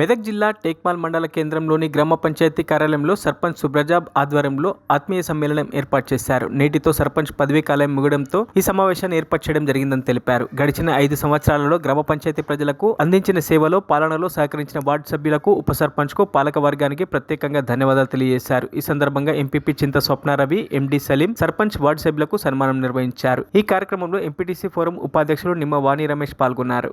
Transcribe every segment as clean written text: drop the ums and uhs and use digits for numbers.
మెదక్ జిల్లా టేక్మాల్ మండల కేంద్రంలోని గ్రామ పంచాయతీ కార్యాలయంలో సర్పంచ్ సుబ్రజాబ్ ఆధ్వర్యంలో ఆత్మీయ సమ్మేళనం ఏర్పాటు చేశారు. నేటితో సర్పంచ్ పదవీ కాలం ముగడంతో ఈ సమావేశాన్ని ఏర్పాటు చేయడం జరిగిందని తెలిపారు. గడిచిన 5 సంవత్సరాలలో గ్రామ పంచాయతీ ప్రజలకు అందించిన సేవలో పాలనలో సహకరించిన వార్డు సభ్యులకు, ఉప సర్పంచ్కు, పాలక వర్గానికి ప్రత్యేకంగా ధన్యవాదాలు తెలియజేశారు. ఈ సందర్భంగా ఎంపీపీ చింత స్వప్నారవి, ఎండి సలీం, సర్పంచ్ వార్డు సభ్యులకు సన్మానం నిర్వహించారు. ఈ కార్యక్రమంలో ఎంపీటీసీ ఫోరం ఉపాధ్యక్షులు నిమ్మ వాణి రమేష్ పాల్గొన్నారు.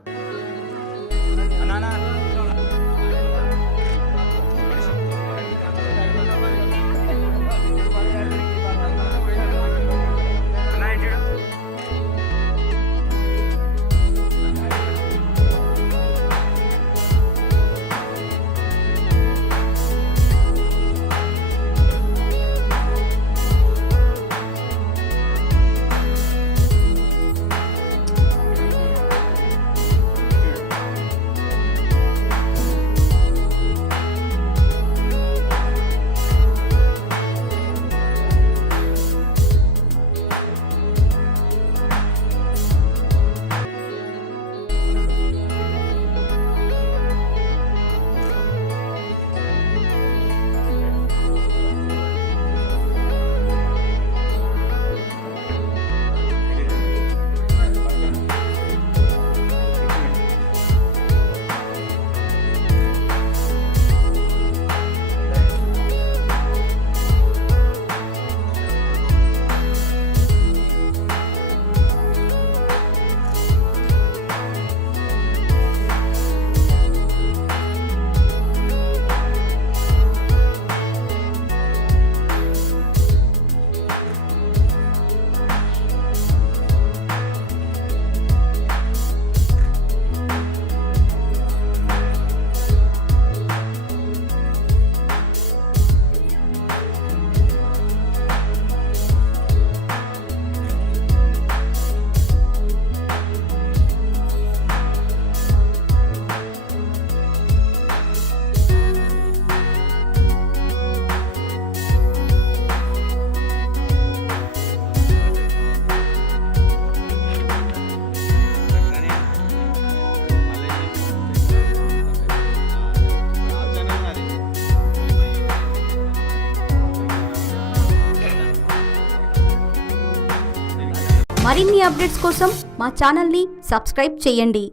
మరిన్ని అప్డేట్స్ కోసం మా ఛానల్ని సబ్స్క్రైబ్ చేయండి.